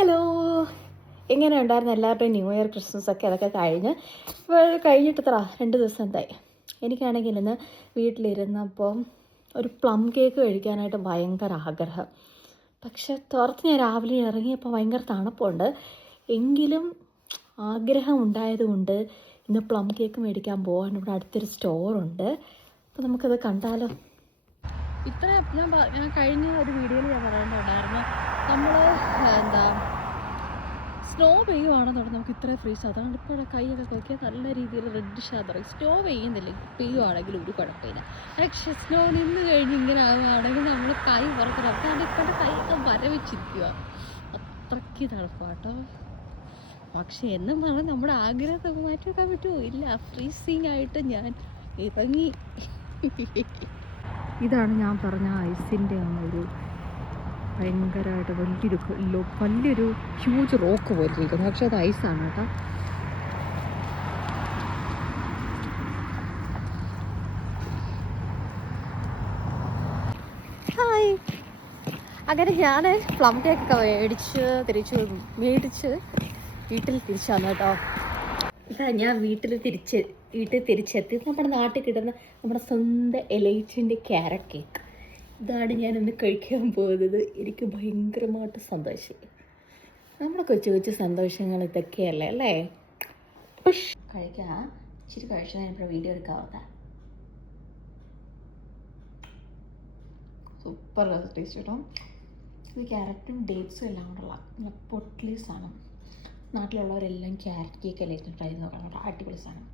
Hello, എങ്ങനെ ഉണ്ടായിരുന്നു എല്ലാവരുടെയും ന്യൂ ഇയർ ക്രിസ്മസൊക്കെ? അതൊക്കെ കഴിഞ്ഞിട്ട് 2 ദിവസം എന്തായി. എനിക്കാണെങ്കിൽ ഇന്ന് വീട്ടിലിരുന്നപ്പം ഒരു പ്ലം കേക്ക് കഴിക്കാനായിട്ട് ഭയങ്കര ആഗ്രഹം. പക്ഷെ ഞാൻ രാവിലെ ഇറങ്ങിയപ്പോൾ ഭയങ്കര തണുപ്പുണ്ട്. എങ്കിലും ആഗ്രഹം ഉണ്ടായതുകൊണ്ട് ഇന്ന് പ്ലം കേക്ക് മേടിക്കാൻ പോകാൻ ഇവിടെ അടുത്തൊരു സ്റ്റോറുണ്ട്. അപ്പോൾ നമുക്കത് കണ്ടാലോ? ഞാൻ കഴിഞ്ഞ ഒരു വീഡിയോയിൽ ഞാൻ പറയുന്നുണ്ടായിരുന്നു, നമ്മൾ സ്നോ പെയ്യുവാണെന്നുണ്ടെങ്കിൽ നമുക്ക് ഇത്രയും ഫ്രീസ്. അതാണ് ഇപ്പോൾ കൈയൊക്കെ നോക്കിയാൽ നല്ല രീതിയിൽ റെഡിഷാന്ന് പറയും. സ്നോ പെയ്യുവാണെങ്കിൽ ഒരു കുഴപ്പമില്ല. പക്ഷേ സ്നോ നിന്ന് കഴിഞ്ഞ് ഇങ്ങനെ ആവുകയാണെങ്കിൽ നമ്മൾ കൈ പുറത്ത് അതാണ് ഇപ്പോഴത്തെ കൈയൊക്കെ മരവിച്ചിരിക്കുക. അത്രയ്ക്ക് തണുപ്പാട്ടോ. പക്ഷെ എന്നും പറഞ്ഞാൽ നമ്മുടെ ആഗ്രഹത്തൊക്കെ മാറ്റി വെക്കാൻ പറ്റുമോ? ഇല്ല. ഫ്രീസിങ് ആയിട്ട് ഞാൻ ഇറങ്ങി. ഇതാണ് ഞാൻ പറഞ്ഞ ഐസിൻ്റെ ഒരു ഭയങ്കരമായിട്ട് വലിയൊരു ഹ്യൂജ് റോക്ക് പോലെ ഇരിക്കുന്നത്. പക്ഷെ അത് ഐസാണ് കേട്ടോ. ഹായ്. അങ്ങനെ ഞാൻ പ്ലം കേക്കൊക്കെ മേടിച്ച് വീട്ടിൽ തിരിച്ചു വന്നു കേട്ടോ. ഇതാ ഞാൻ വീട്ടിൽ തിരിച്ചെത്തി. നമ്മുടെ നാട്ടിൽ കിട്ടുന്ന നമ്മുടെ സ്വന്തം എലൈറ്റിൻ്റെ ക്യാരറ്റ് കേക്ക്. ഇതാണ് ഞാനൊന്ന് കഴിക്കാൻ പോകുന്നത്. എനിക്ക് ഭയങ്കരമായിട്ട് സന്തോഷം. നമ്മുടെ കൊച്ചു സന്തോഷങ്ങൾ ഇതൊക്കെയല്ലേ അല്ലേ? കഴിക്കാം. ഇച്ചിരി കഴിച്ചാൽ ഞാനിപ്പോൾ വീഡിയോ എടുക്കാവുന്ന. സൂപ്പർ ടേസ്റ്റ് കേട്ടോ. ഇത് ക്യാരറ്റും ഡേറ്റ്സും എല്ലാം കൊണ്ടുള്ള നല്ല പൊട്ട്ലി സാധനം. നാട്ടിലുള്ളവരെല്ലാം ക്യാരറ്റ് കേക്ക് അല്ലേ ട്രൈ ചെയ്ത് നോക്കണം കേട്ടോ. അടിപൊളി സാധനം.